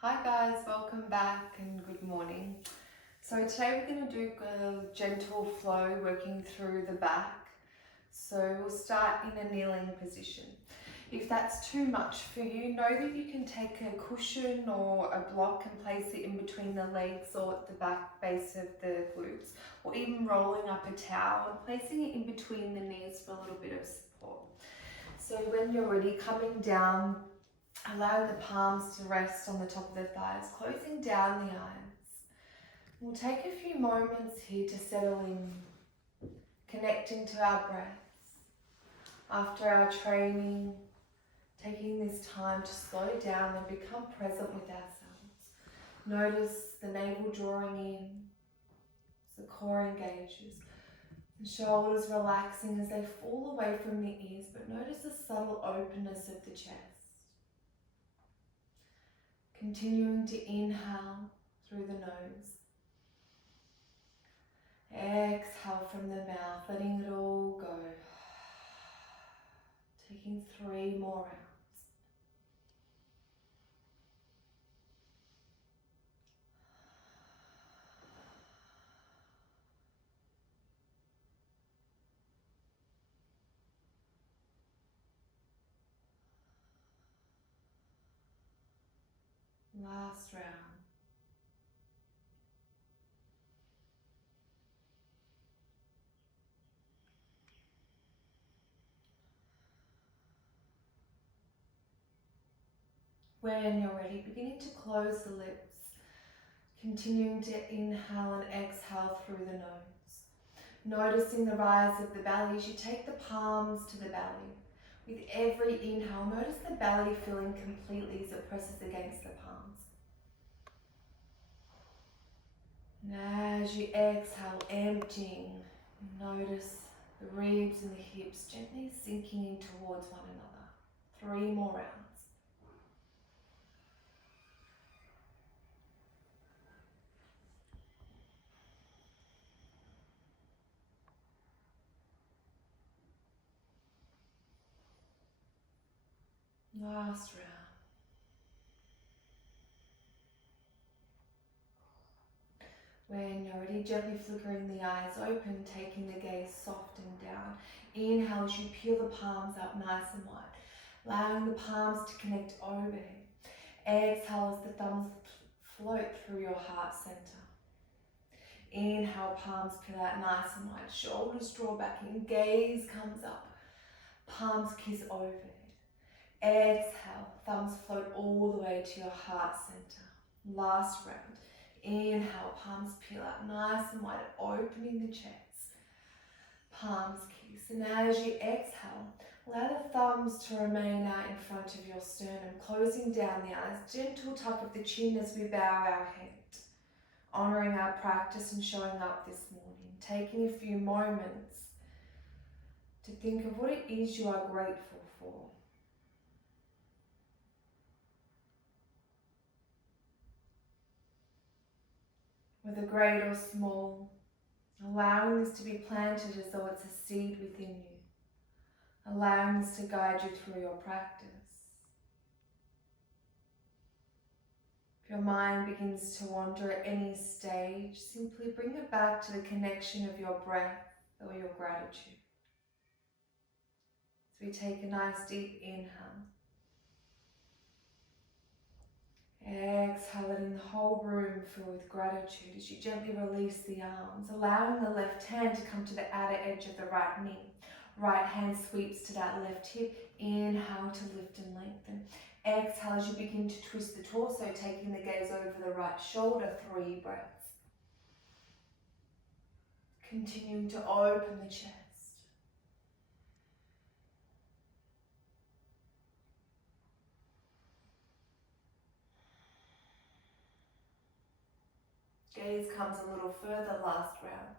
Hi guys, welcome back and good morning. So today we're going to do a gentle flow working through the back. So we'll start in a kneeling position. If that's too much for you, know that you can take a cushion or a block and place it in between the legs or at the back base of the glutes, or even rolling up a towel and placing it in between the knees for a little bit of support. So when you're ready, coming down, allow the palms to rest on the top of the thighs, closing down the eyes. We'll take a few moments here to settle in, connecting to our breaths. After our training, taking this time to slow down and become present with ourselves. Notice the navel drawing in, as the core engages, the shoulders relaxing as they fall away from the ears, but notice the subtle openness of the chest. Continuing to inhale through the nose. Exhale from the mouth, letting it all go. Taking 3 more rounds. Last round. When you're ready, beginning to close the lips. Continuing to inhale and exhale through the nose. Noticing the rise of the belly as you take the palms to the belly. With every inhale, notice the belly filling completely as it presses against the palms. And as you exhale, emptying, notice the ribs and the hips gently sinking in towards one another. 3 more rounds. Last round. When you're ready, gently flickering the eyes open, taking the gaze soft and down. Inhale as you peel the palms up nice and wide, allowing the palms to connect overhead. Exhale as the thumbs float through your heart center. Inhale, palms peel out nice and wide, shoulders draw back in, gaze comes up, palms kiss overhead. Exhale, thumbs float all the way to your heart center. Last round. Inhale, palms peel out nice and wide, opening the chest. Palms kiss. And as you exhale, allow the thumbs to remain out in front of your sternum, closing down the eyes. Gentle tuck of the chin as we bow our head. Honoring our practice and showing up this morning. Taking a few moments to think of what it is you are grateful for. Whether great or small, allowing this to be planted as though it's a seed within you, allowing this to guide you through your practice. If your mind begins to wander at any stage, simply bring it back to the connection of your breath or your gratitude. So we take a nice deep inhale. Exhale, letting the whole room fill with gratitude as you gently release the arms, allowing the left hand to come to the outer edge of the right knee. Right hand sweeps to that left hip. Inhale to lift and lengthen. Exhale as you begin to twist the torso, taking the gaze over the right shoulder. 3 breaths. Continuing to open the chest. Gaze comes a little further, last round.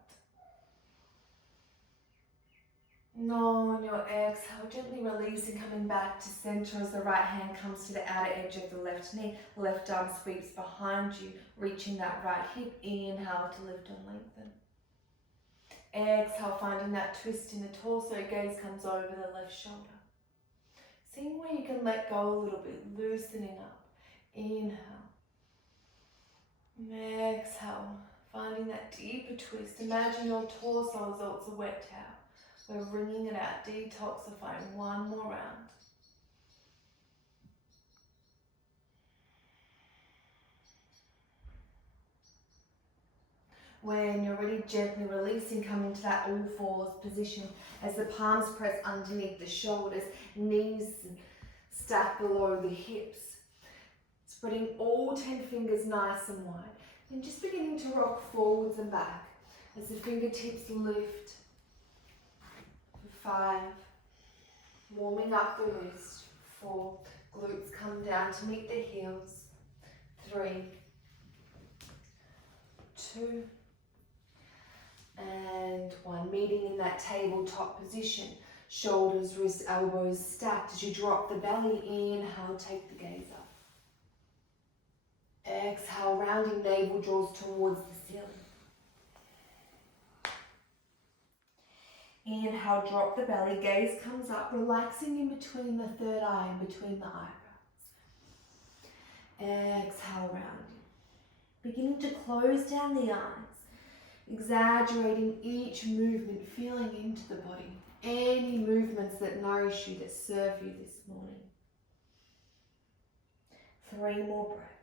No, on your exhale, gently releasing, coming back to center as the right hand comes to the outer edge of the left knee. Left arm sweeps behind you, reaching that right hip. Inhale to lift and lengthen. Exhale, finding that twist in the torso. Gaze comes over the left shoulder. Seeing where you can let go a little bit, loosening up. Inhale. And exhale, finding that deeper twist. Imagine your torso as though it's a wet towel. We're wringing it out, detoxifying. One more round. When you're ready, gently releasing, coming to that all fours position as the palms press underneath the shoulders, knees stack below the hips. Spreading all 10 fingers nice and wide. And just beginning to rock forwards and back as the fingertips lift. 5, warming up the wrist. 4, glutes come down to meet the heels. 3, 2, and 1. Meeting in that tabletop position. Shoulders, wrists, elbows stacked as you drop the belly. Inhale, take the gaze up. Exhale, rounding navel draws towards the ceiling. Inhale, drop the belly, gaze comes up, relaxing in between the third eye and between the eyebrows. Exhale, rounding. Beginning to close down the eyes, exaggerating each movement, feeling into the body. Any movements that nourish you, that serve you this morning. 3 more breaths.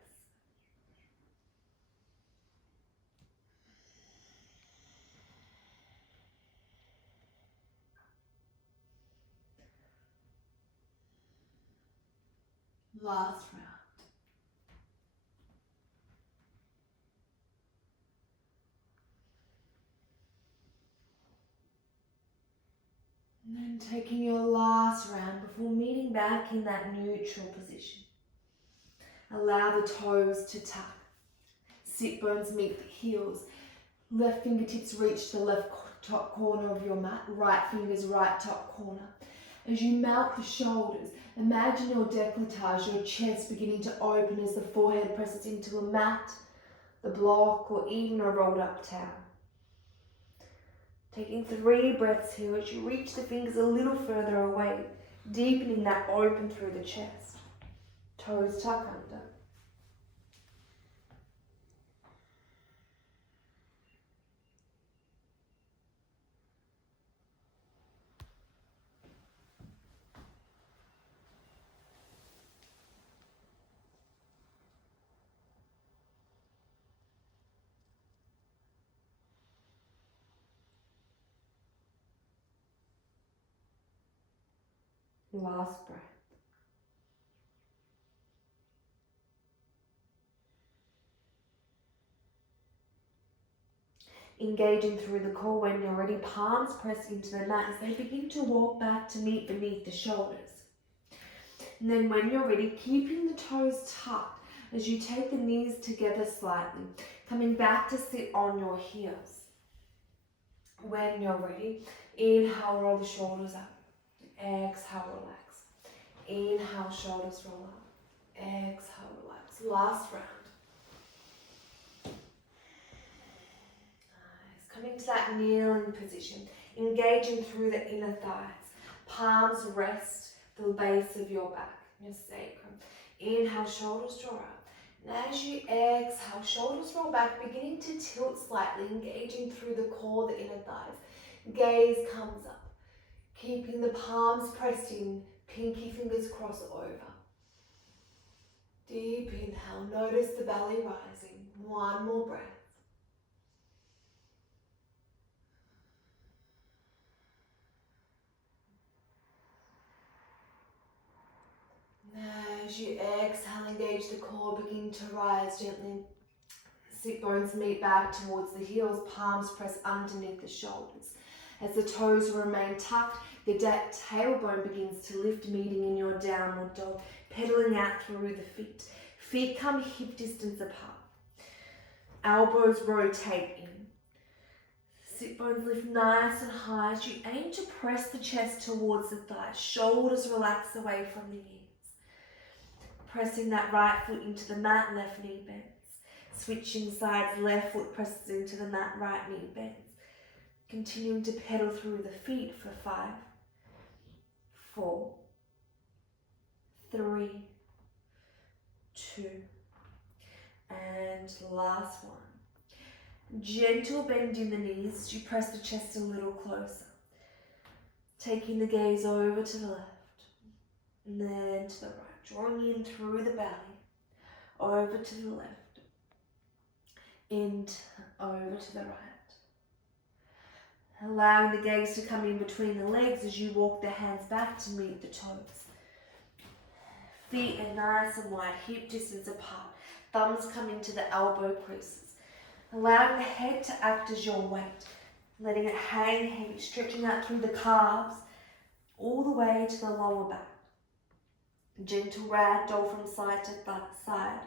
Last round. And then taking your last round before meeting back in that neutral position. Allow the toes to tuck. Sit bones meet the heels. Left fingertips reach the left top corner of your mat. Right fingers right top corner. As you melt the shoulders, imagine your décolletage, your chest beginning to open as the forehead presses into a mat, the block, or even a rolled up towel. Taking 3 breaths here as you reach the fingers a little further away, deepening that open through the chest. Toes tuck under. Last breath. Engaging through the core when you're ready, palms pressed into the mat as they begin to walk back to meet beneath the shoulders. And then when you're ready, keeping the toes tucked as you take the knees together slightly, coming back to sit on your heels. When you're ready, inhale, roll the shoulders up. Exhale, relax. Inhale, shoulders roll up. Exhale, relax. Last round. Nice. Coming to that kneeling position, engaging through the inner thighs. Palms rest the base of your back, your sacrum. Inhale, shoulders draw up. And as you exhale, shoulders roll back, beginning to tilt slightly, engaging through the core, the inner thighs. Gaze comes up. Keeping the palms pressed in, pinky fingers cross over. Deep inhale, notice the belly rising. 1 more breath. As you exhale, engage the core, begin to rise gently. Sit bones meet back towards the heels, palms press underneath the shoulders. As the toes remain tucked, the tailbone begins to lift, meeting in your downward dog, pedaling out through the feet. Feet come hip distance apart. Elbows rotate in. Sit bones lift nice and high as you aim to press the chest towards the thighs. Shoulders relax away from the ears. Pressing that right foot into the mat, left knee bends. Switching sides, left foot presses into the mat, right knee bends. Continuing to pedal through the feet for 5, 4, 3, 2, And last one. Gentle bend in the knees as you press the chest a little closer. Taking the gaze over to the left and then to the right. Drawing in through the belly, over to the left, and over to the right. Allowing the gaze to come in between the legs as you walk the hands back to meet the toes. Feet are nice and wide, hip distance apart. Thumbs come into the elbow creases. Allowing the head to act as your weight. Letting it hang heavy, stretching out through the calves, all the way to the lower back. Gentle ragdoll from side to side.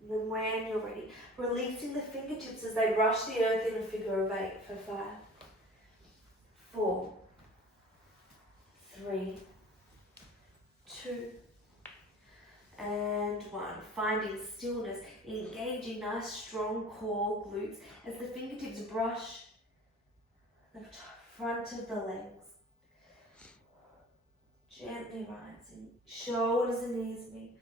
And then when you're ready, releasing the fingertips as they brush the earth in a figure of 8 for 5, 4, 3, 2, and 1. Finding stillness, engaging nice strong core glutes as the fingertips brush the front of the legs. Gently rising, shoulders and knees meet.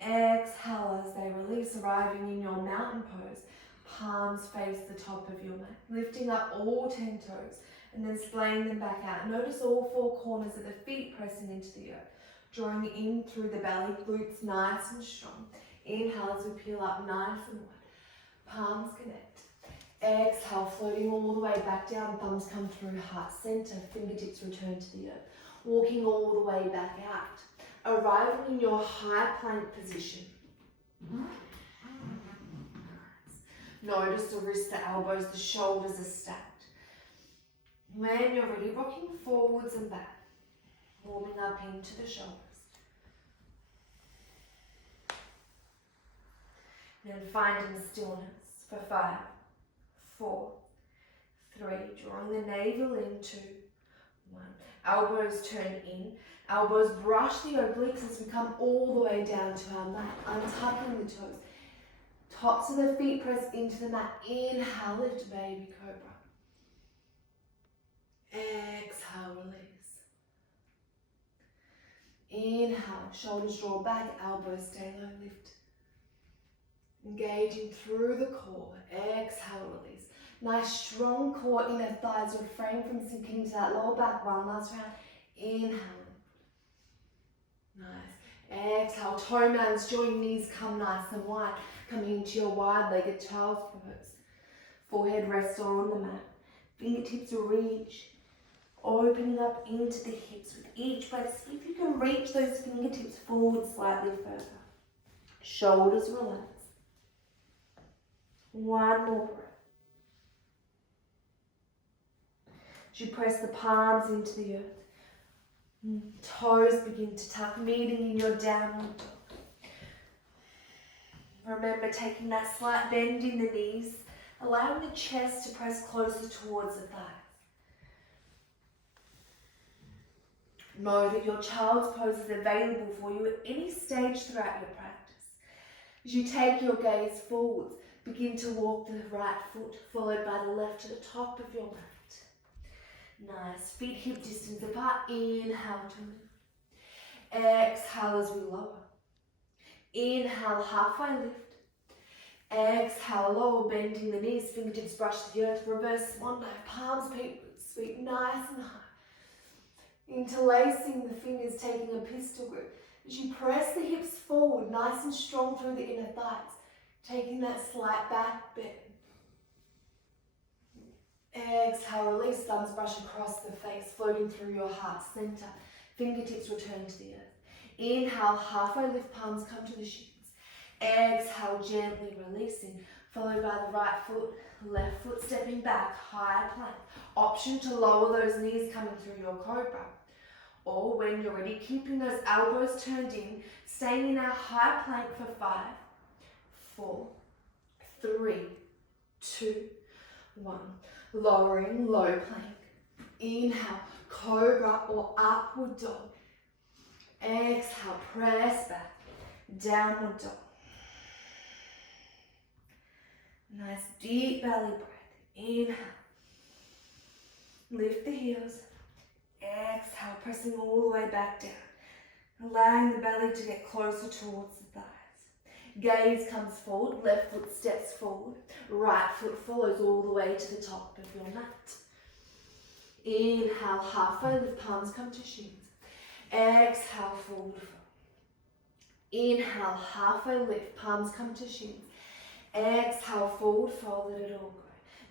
Exhale as they release, arriving in your mountain pose. Palms face the top of your mat, lifting up all 10 toes and then splaying them back out. Notice all 4 corners of the feet pressing into the earth. Drawing in through the belly, glutes nice and strong. Inhale as we peel up nice and wide. Palms connect. Exhale, floating all the way back down. Thumbs come through heart center. Fingertips return to the earth. Walking all the way back out. Arriving in your high plank position. Notice the wrists, the elbows, the shoulders are stacked. When you're ready, rocking forwards and back. Warming up into the shoulders. Then finding stillness for 5, 4, 3. Drawing the navel into 1. Elbows turn in. Elbows brush the obliques as we come all the way down to our mat, untucking the toes. Tops of the feet press into the mat. Inhale, lift baby cobra. Exhale, release. Inhale, shoulders draw back, elbows stay low, lift. Engaging through the core. Exhale, release. Nice strong core, inner thighs. Refrain from sinking into that lower back. One last round. Inhale. Nice. Exhale, toe mounds, join knees, come nice and wide. Coming into your wide-legged child's pose. Forehead rests on the mat. Fingertips reach. Opening up into the hips with each breath. See if you can reach those fingertips forward slightly further. Shoulders relax. One more breath. As you press the palms into the earth, toes begin to tuck, meeting in your downward dog. Remember taking that slight bend in the knees, allowing the chest to press closer towards the thighs. Know that your child's pose is available for you at any stage throughout your practice. As you take your gaze forwards, begin to walk the right foot, followed by the left to the top of your mat. Nice. Feet hip distance apart. Inhale to lift. Exhale as we lower. Inhale, halfway lift. Exhale, lower, bending the knees, fingertips brush the earth. Reverse swan dive, palms sweep nice and high. Interlacing the fingers, taking a pistol grip. As you press the hips forward, nice and strong through the inner thighs. Taking that slight back bend. Exhale, release, thumbs brush across the face, floating through your heart center. Fingertips return to the earth. Inhale, halfway lift, palms come to the shins. Exhale, gently releasing, followed by the right foot, left foot stepping back, high plank. Option to lower those knees coming through your cobra. Or when you're ready, keeping those elbows turned in, staying in our high plank for 5, 4, 3, 2, 1. Lowering, low plank. Inhale, cobra or upward dog. Exhale, press back, downward dog. Nice deep belly breath. Inhale. Lift the heels. Exhale, pressing all the way back down. Allowing the belly to get closer towards the thighs. Gaze comes forward, left foot steps forward, right foot follows all the way to the top of your mat. Inhale, halfway lift, palms come to shins. Exhale, forward fold. Inhale, halfway lift, palms come to shins. Exhale, forward fold, let it all go.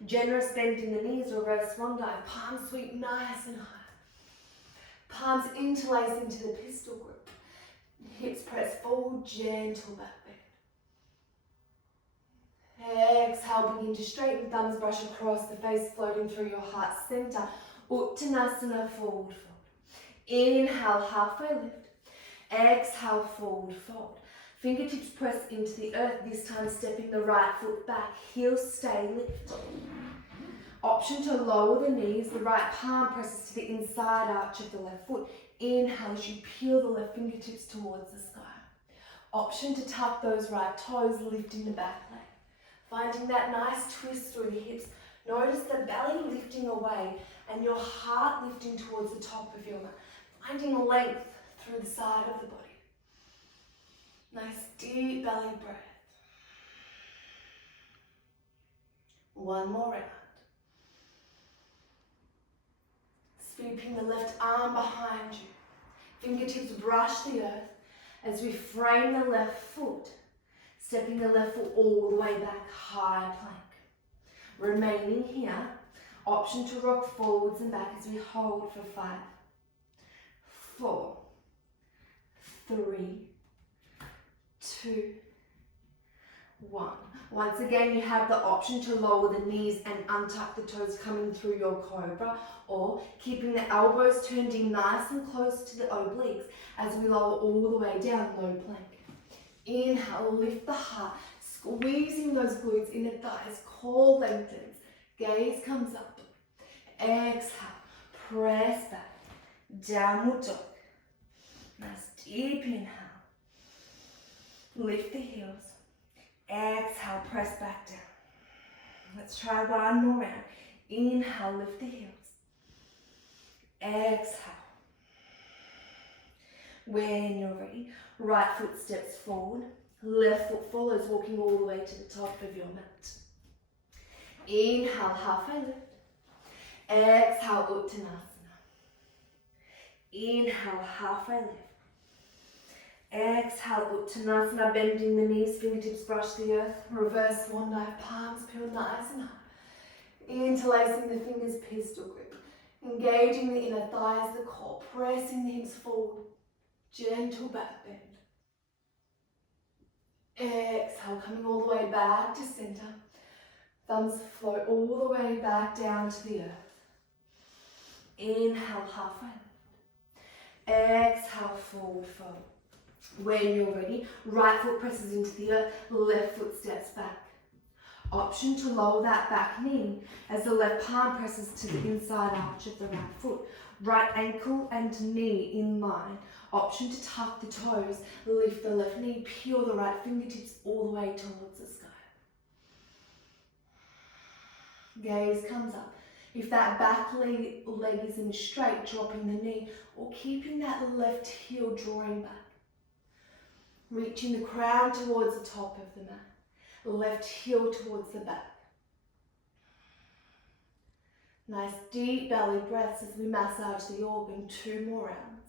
Generous bend in the knees, reverse swan dive, palms sweep nice and high. Palms interlace into the pistol grip. Hips press forward, gentle back bend. Exhale, begin to straighten, thumbs brush across the face, floating through your heart center. Uttanasana, forward fold. Inhale, halfway lift. Exhale, forward fold. Fingertips press into the earth, this time stepping the right foot back. Heels stay lifted. Option to lower the knees, the right palm presses to the inside arch of the left foot. Inhale as you peel the left fingertips towards the sky. Option to tuck those right toes, lifting the back leg. Finding that nice twist through the hips. Notice the belly lifting away and your heart lifting towards the top of your mat. Finding length through the side of the body. Nice deep belly breath. One more round. Sweeping the left arm behind you. Fingertips brush the earth as we frame the left foot. Stepping the left foot all the way back, high plank. Remaining here, option to rock forwards and back as we hold for 5, 4, 3, 2, 1. Once again, you have the option to lower the knees and untuck the toes coming through your cobra, or keeping the elbows turned in nice and close to the obliques as we lower all the way down, low plank. Inhale, lift the heart, squeezing those glutes, inner thighs, core lengthens, gaze comes up. Exhale, press back, downward dog. Nice deep inhale. Lift the heels. Exhale, press back down. Let's try one more round. Inhale, lift the heels. Exhale. When you're ready, right foot steps forward, left foot follows, walking all the way to the top of your mat. Inhale, halfway lift. Exhale, Uttanasana. Inhale, halfway lift. Exhale, Uttanasana, bending the knees, fingertips brush the earth. Reverse swan dive, palms peel nice and high. Interlacing the fingers, pistol grip. Engaging the inner thighs, the core, pressing the hips forward. Gentle back bend. Exhale, coming all the way back to center. Thumbs float all the way back down to the earth. Inhale, halfway lift. Exhale, forward fold. When you're ready, right foot presses into the earth, left foot steps back. Option to lower that back knee as the left palm presses to the inside arch of the right foot. Right ankle and knee in line. Option to tuck the toes, lift the left knee, peel the right fingertips all the way towards the sky. Gaze comes up. If that back leg isn't straight, dropping the knee or keeping that left heel drawing back. Reaching the crown towards the top of the mat. Left heel towards the back. Nice deep belly breaths as we massage the organ. 2 more rounds.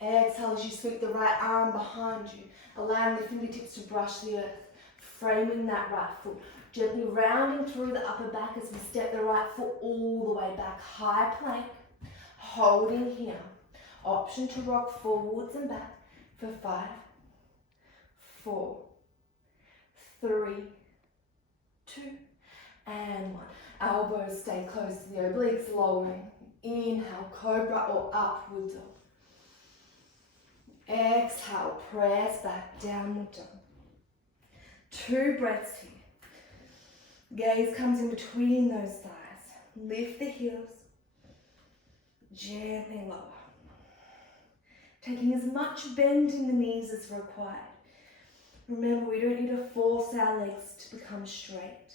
Exhale as you sweep the right arm behind you, allowing the fingertips to brush the earth, framing that right foot. Gently rounding through the upper back as we step the right foot all the way back. High plank, holding here. Option to rock forwards and back for 5, 4, 3, 2, and 1. Elbows stay close to the obliques, lowering. Inhale, cobra or upward dog. Exhale, press back, downward dog. 2 breaths here. Gaze comes in between those thighs. Lift the heels. Gently lower. taking as much bend in the knees as required. Remember, we don't need to force our legs to become straight.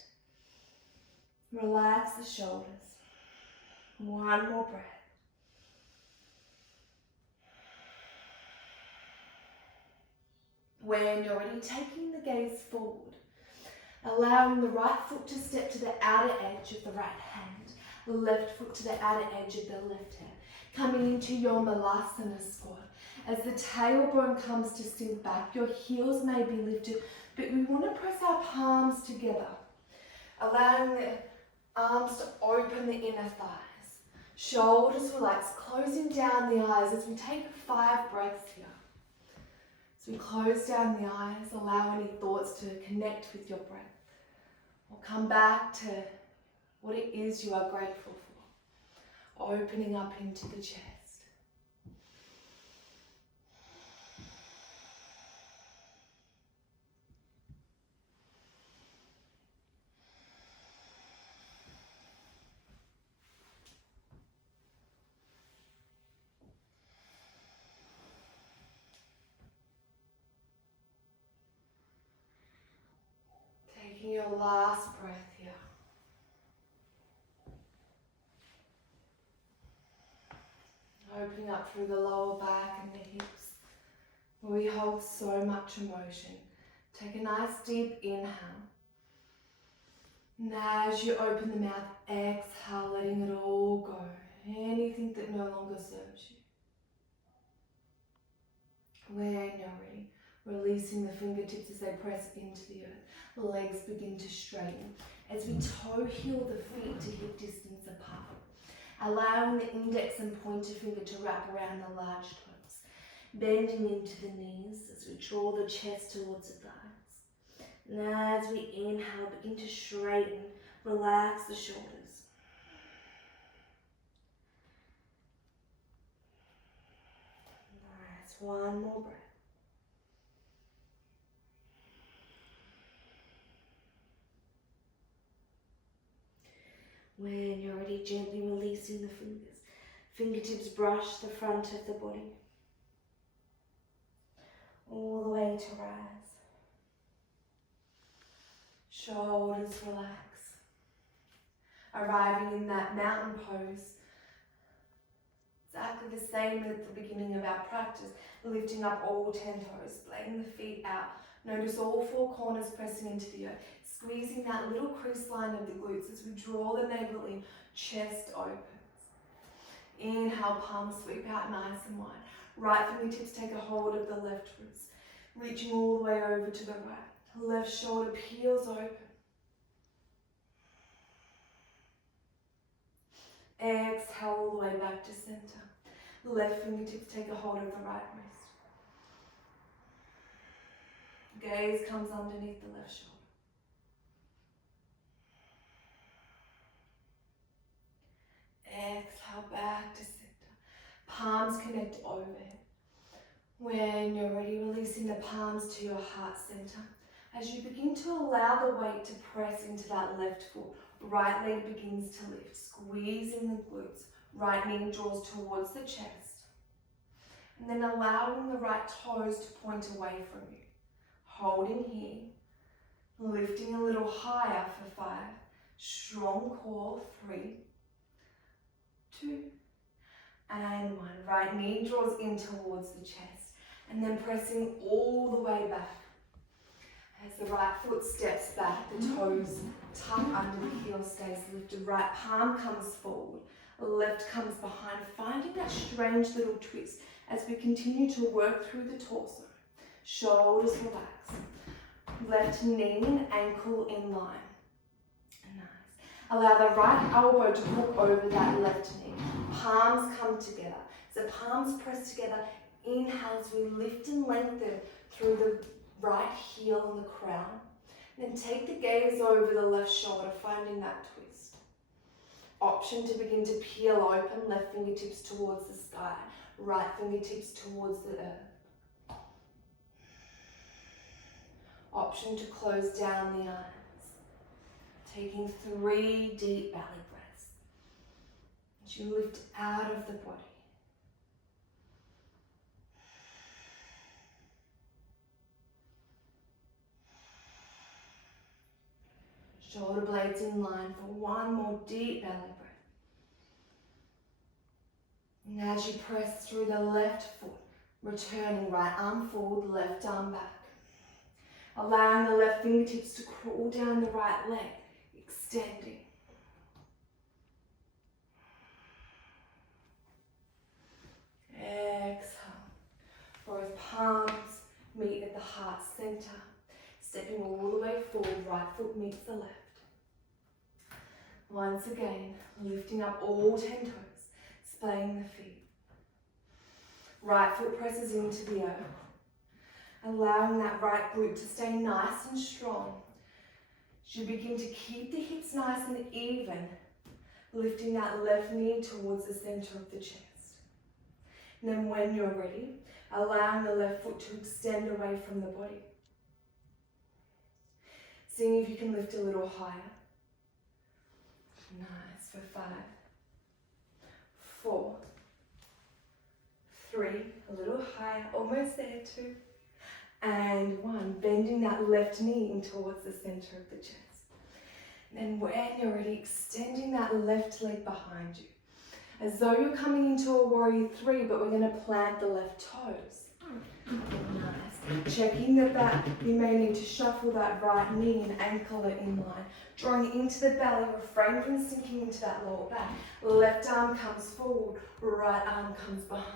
Relax the shoulders. One more breath. When you're ready, taking the gaze forward, allowing the right foot to step to the outer edge of the right hand, the left foot to the outer edge of the left hand, coming into your Navasana squat. As the tailbone comes to sink back, your heels may be lifted, but we want to press our palms together, allowing the arms to open the inner thighs. Shoulders relax, closing down the eyes as we take 5 breaths here. So we close down the eyes, allow any thoughts to connect with your breath. Or come back to what it is you are grateful for. Opening up into the chest. Taking your last breath here. Opening up through the lower back and the hips, where we hold so much emotion. Take a nice deep inhale. And as you open the mouth, exhale, letting it all go. Anything that no longer serves you. When you're ready, releasing the fingertips as they press into the earth. Legs begin to straighten as we toe heel the feet to hip distance apart. Allowing the index and pointer finger to wrap around the large toes. Bending into the knees as we draw the chest towards the thighs. And as we inhale, begin to straighten, relax the shoulders. Nice, one more breath. When you're ready, gently releasing the fingers. Fingertips brush the front of the body. All the way to rise. Shoulders relax. Arriving in that mountain pose. Exactly the same at the beginning of our practice. Lifting up all 10 toes, laying the feet out. Notice all 4 corners pressing into the earth. Squeezing that little crease line of the glutes as we draw the navel in, chest opens. Inhale, palms sweep out nice and wide. Right fingertips take a hold of the left wrist, reaching all the way over to the right. Left shoulder peels open. Exhale all the way back to center. Left fingertips take a hold of the right wrist. Gaze comes underneath the left shoulder. Exhale back to center. Palms connect overhead. When you're ready, releasing the palms to your heart center. As you begin to allow the weight to press into that left foot, right leg begins to lift, squeezing the glutes. Right knee draws towards the chest. And then allowing the right toes to point away from you. Holding here. Lifting a little higher for 5. Strong core, 3. 2 and 1. Right knee draws in towards the chest and then pressing all the way back. As the right foot steps back, the toes tuck under the heel, stays lifted. Right palm comes forward, left comes behind, finding that strange little twist as we continue to work through the torso. Shoulders relax. Left knee and ankle in line. Allow the right elbow to hook over that left knee. Palms come together. So palms press together. Inhale as we lift and lengthen through the right heel and the crown. Then take the gaze over the left shoulder, finding that twist. Option to begin to peel open, left fingertips towards the sky, right fingertips towards the earth. Option to close down the eyes. Taking 3 deep belly breaths. As you lift out of the body. Shoulder blades in line for one more deep belly breath. And as you press through the left foot, returning right arm forward, left arm back. Allowing the left fingertips to crawl down the right leg, extending. Exhale. Both palms meet at the heart center. Stepping all the way forward, right foot meets the left. Once again, lifting up all 10 toes, splaying the feet. Right foot presses into the earth. Allowing that right glute to stay nice and strong. As you begin to keep the hips nice and even, lifting that left knee towards the center of the chest. And then when you're ready, allowing the left foot to extend away from the body. Seeing if you can lift a little higher. Nice, for 5, 4, 3, a little higher, almost there, 2, and 1. Bending that left knee in towards the center of the chest. And then when you're ready, extending that left leg behind you. As though you're coming into a warrior 3, but we're going to plant the left toes. Nice. Checking that you may need to shuffle that right knee and ankle it in line. Drawing into the belly, refrain from sinking into that lower back. Left arm comes forward, right arm comes behind.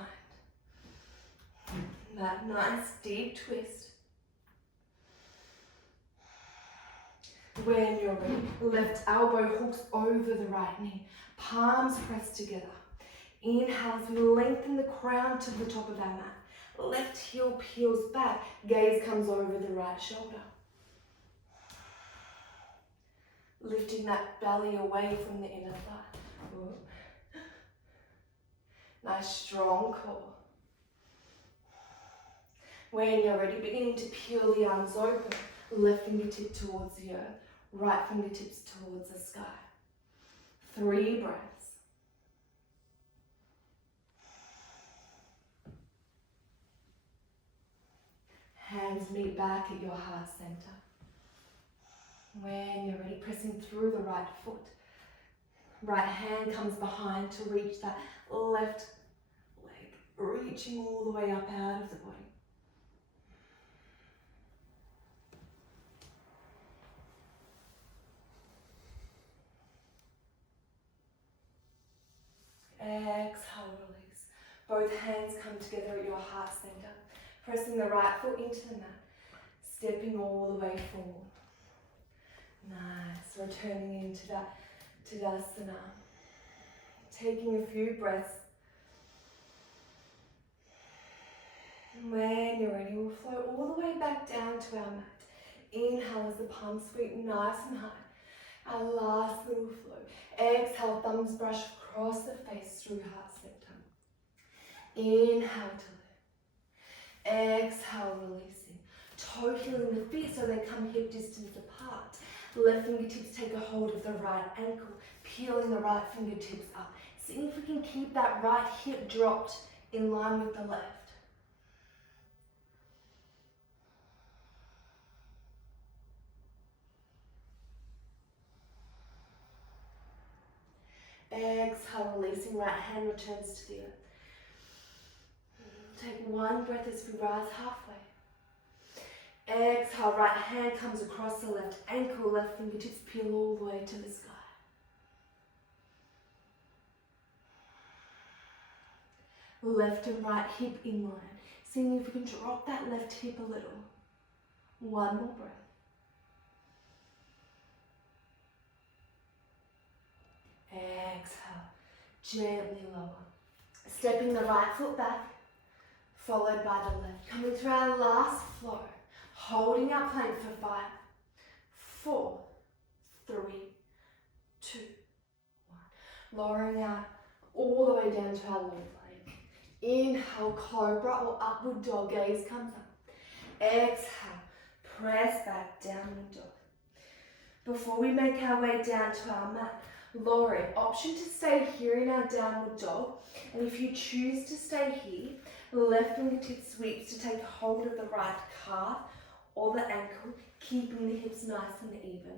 That nice deep twist. When you're ready, left elbow hooks over the right knee. Palms press together. Inhale as we lengthen the crown to the top of our mat. Left heel peels back. Gaze comes over the right shoulder. Lifting that belly away from the inner thigh. Ooh. Nice strong core. When you're ready, beginning to peel the arms open. Left fingertip towards the earth. Right fingertips towards the sky. 3 breaths. Hands meet back at your heart center. When you're ready, pressing through the right foot. Right hand comes behind to reach that left leg, reaching all the way up out of the body. Exhale, release. Both hands come together at your heart center. Pressing the right foot into the mat. Stepping all the way forward. Nice. Returning into that Tadasana. Taking a few breaths. When you're ready, we'll flow all the way back down to our mat. Inhale as the palms sweep nice and high. Our last little flow. Exhale, thumbs brush across the face through heart center. Inhale to lift. Exhale, releasing. Toe healing the feet so they come hip distance apart. Left fingertips take a hold of the right ankle, peeling the right fingertips up. Seeing if we can keep that right hip dropped in line with the left. Exhale, releasing, right hand returns to the earth. Take one breath as we rise halfway. Exhale, right hand comes across the left ankle, left fingertips peel all the way to the sky. Left and right hip in line. Seeing if we can drop that left hip a little. One more breath. Exhale, gently lower. Stepping the right foot back, followed by the left. Coming through our last flow. Holding our plank for 5, 4, 3, 2, 1. Lowering out all the way down to our low plank. Inhale, cobra or upward dog, gaze comes up. Exhale, press back, downward dog. Before we make our way down to our mat, lowering, option to stay here in our downward dog. And if you choose to stay here, left fingertip sweeps to take hold of the right calf or the ankle, keeping the hips nice and even.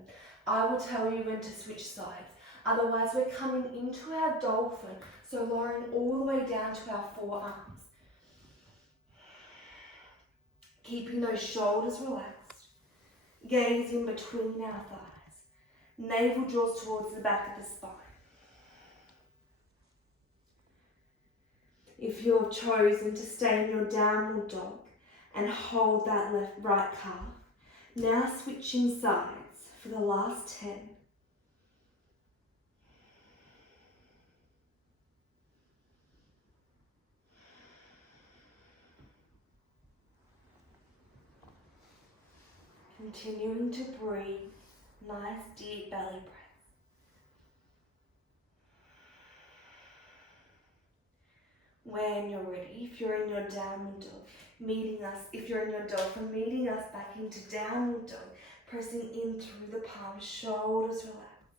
I will tell you when to switch sides. Otherwise, we're coming into our dolphin, so lowering all the way down to our forearms. Keeping those shoulders relaxed, gaze in between our thighs. Navel draws towards the back of the spine. If you have chosen to stay in your downward dog and hold that right calf, now switching sides for the last 10. Continuing to breathe, nice deep belly breath. When you're ready, if you're in your downward dog, if you're in your dolphin, meeting us back into downward dog, pressing in through the palms, shoulders relaxed.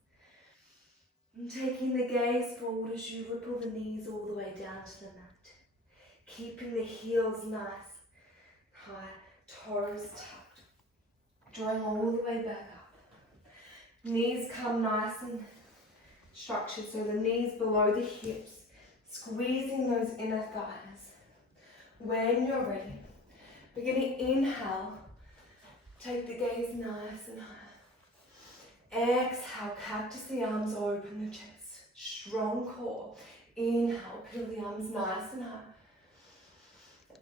And taking the gaze forward as you ripple the knees all the way down to the mat. Keeping the heels nice, high, toes tucked. Drawing all the way back up. Knees come nice and structured, so the knees below the hips. Squeezing those inner thighs. When you're ready, begin to inhale. Take the gaze nice and high. Exhale, cactus the arms, open the chest. Strong core. Inhale, peel the arms nice and high.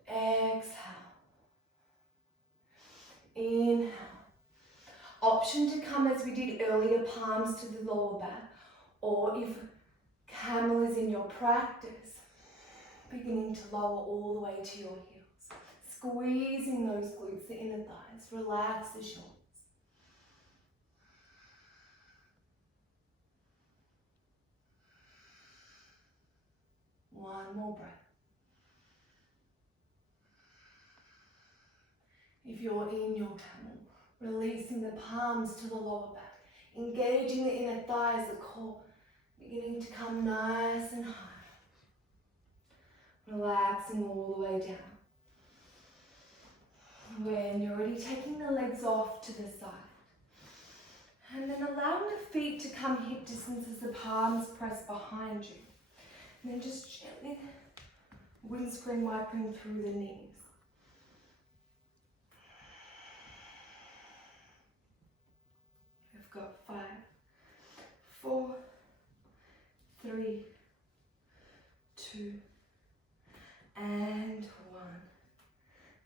Exhale. Inhale. Option to come as we did earlier, palms to the lower back, or if camel is in your practice, beginning to lower all the way to your heels. Squeezing those glutes, the inner thighs. Relax the shoulders. One more breath. If you're in your camel, releasing the palms to the lower back, engaging the inner thighs, the core, beginning to come nice and high. Relaxing all the way down. When you're ready, taking the legs off to the side. And then allowing the feet to come hip distance as the palms press behind you. And then just gently windscreen wiping through the knees. We've got 5, 4, 3, 2, and 1.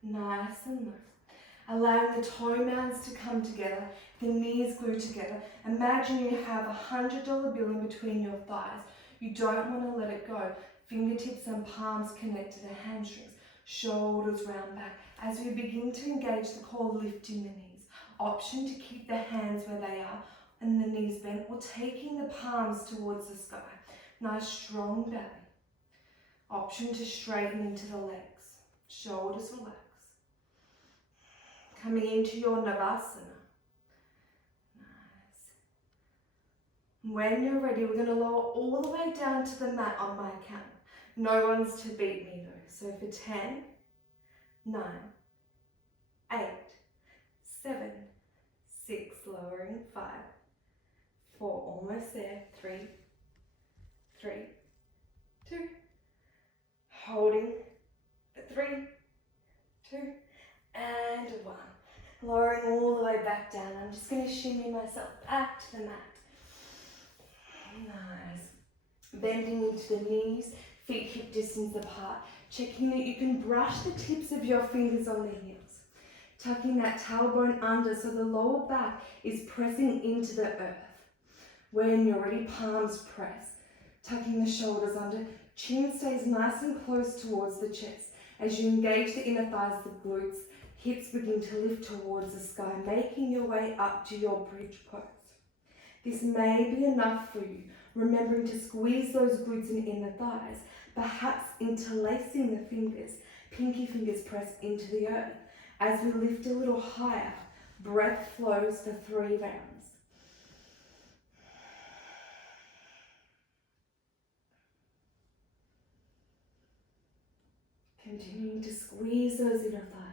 Nice and low. Allowing the toe mounds to come together, the knees glue together. Imagine you have a $100 bill in between your thighs. You don't want to let it go. Fingertips and palms connect to the hamstrings. Shoulders round back. As we begin to engage the core, lifting the knees. Option to keep the hands where they are and the knees bent, or taking the palms towards the sky. Nice strong belly. Option to straighten into the legs. Shoulders relax. Coming into your Navasana. Nice. When you're ready, we're going to lower all the way down to the mat on my count. No one's to beat me though. So for 10, 9, 8, 7, 6, lowering, 5, 4, almost there, 3, 3, 2, holding, 3, 2, and 1. Lowering all the way back down. I'm just going to shimmy myself back to the mat. Nice. Bending into the knees, feet hip distance apart. Checking that you can brush the tips of your fingers on the heels. Tucking that tailbone under so the lower back is pressing into the earth. When you're ready, palms press. Tucking the shoulders under. Chin stays nice and close towards the chest. As you engage the inner thighs, the glutes, hips begin to lift towards the sky, making your way up to your bridge pose. This may be enough for you, remembering to squeeze those glutes and inner thighs, perhaps interlacing the fingers, pinky fingers press into the earth. As we lift a little higher, breath flows for 3 rounds. Continuing to squeeze those inner thighs.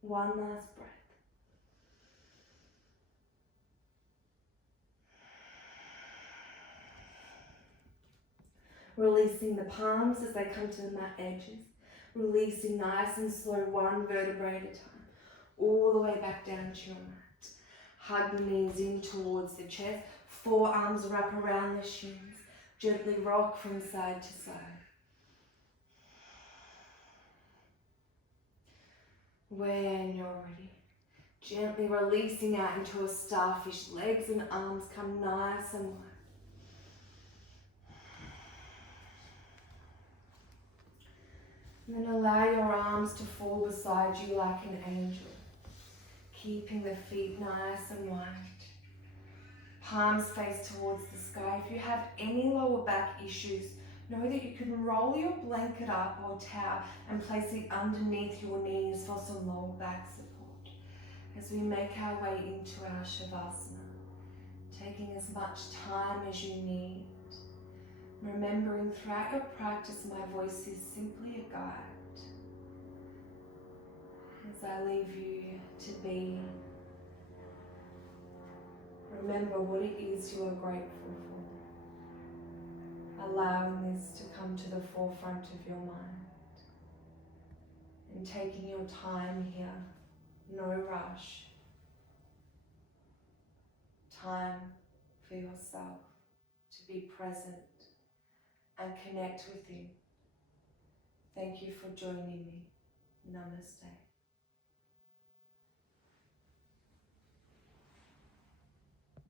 One last breath. Releasing the palms as they come to the mat edges. Releasing nice and slow, one vertebrae at a time. All the way back down to your mat. Hug the knees in towards the chest. Forearms wrap around the shins. Gently rock from side to side. When you're ready, gently releasing out into a starfish. Legs and arms come nice and wide. And then allow your arms to fall beside you like an angel. Keeping the feet nice and wide. Palms face towards the sky. If you have any lower back issues, know that you can roll your blanket up or towel and place it underneath your knees for some lower back support. As we make our way into our Shavasana, taking as much time as you need. Remembering throughout your practice, my voice is simply a guide. As I leave you to be, remember what it is you are grateful for. Allowing this to come to the forefront of your mind. And taking your time here, no rush. Time for yourself to be present and connect within. Thank you for joining me. Namaste.